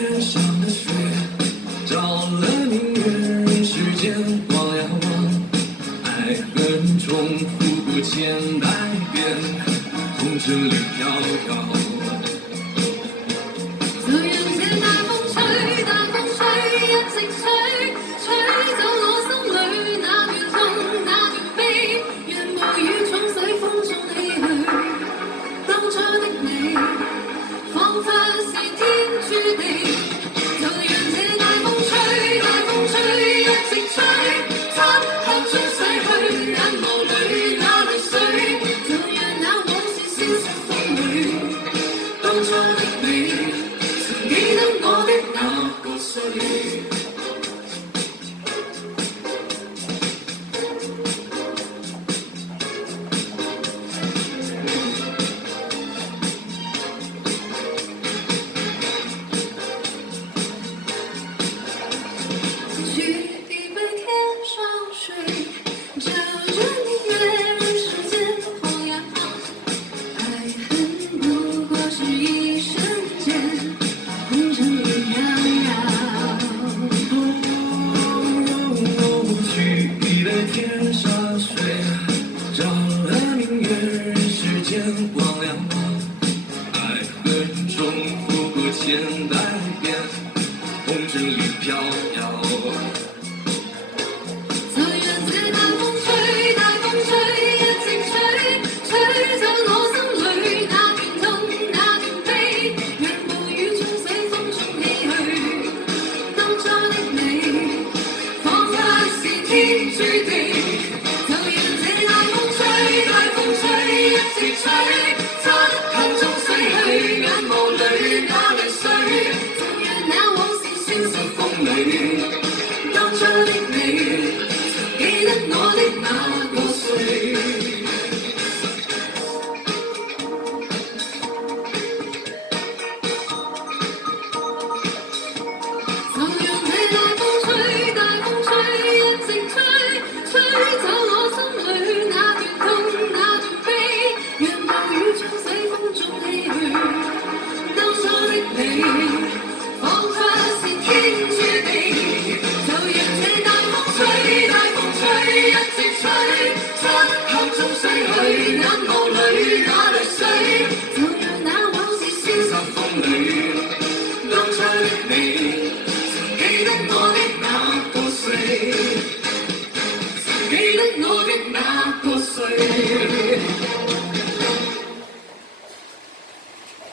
天上的雪，照了明月，人世间望呀望，爱恨重复不千百遍，红尘里飘飘。就讓這大風吹，大風吹，一直吹，吹走我心裏那段痛，那段悲，讓暴雨沖洗風中唏噓。當初的你，彷彿是天注定。就讓這大風吹，大風吹，一直吹，漆黑中逝去，眼眸裏那淚水，就讓那往事消失風裏。當初的你。記得我的那個誰？取一杯天上水，照着明月，人世间晃呀晃，愛恨不過是一瞬間。紅塵裏飄搖，取一杯天上水，照了明月，人世間望呀望，愛恨重複不千百遍，紅塵裏飄搖。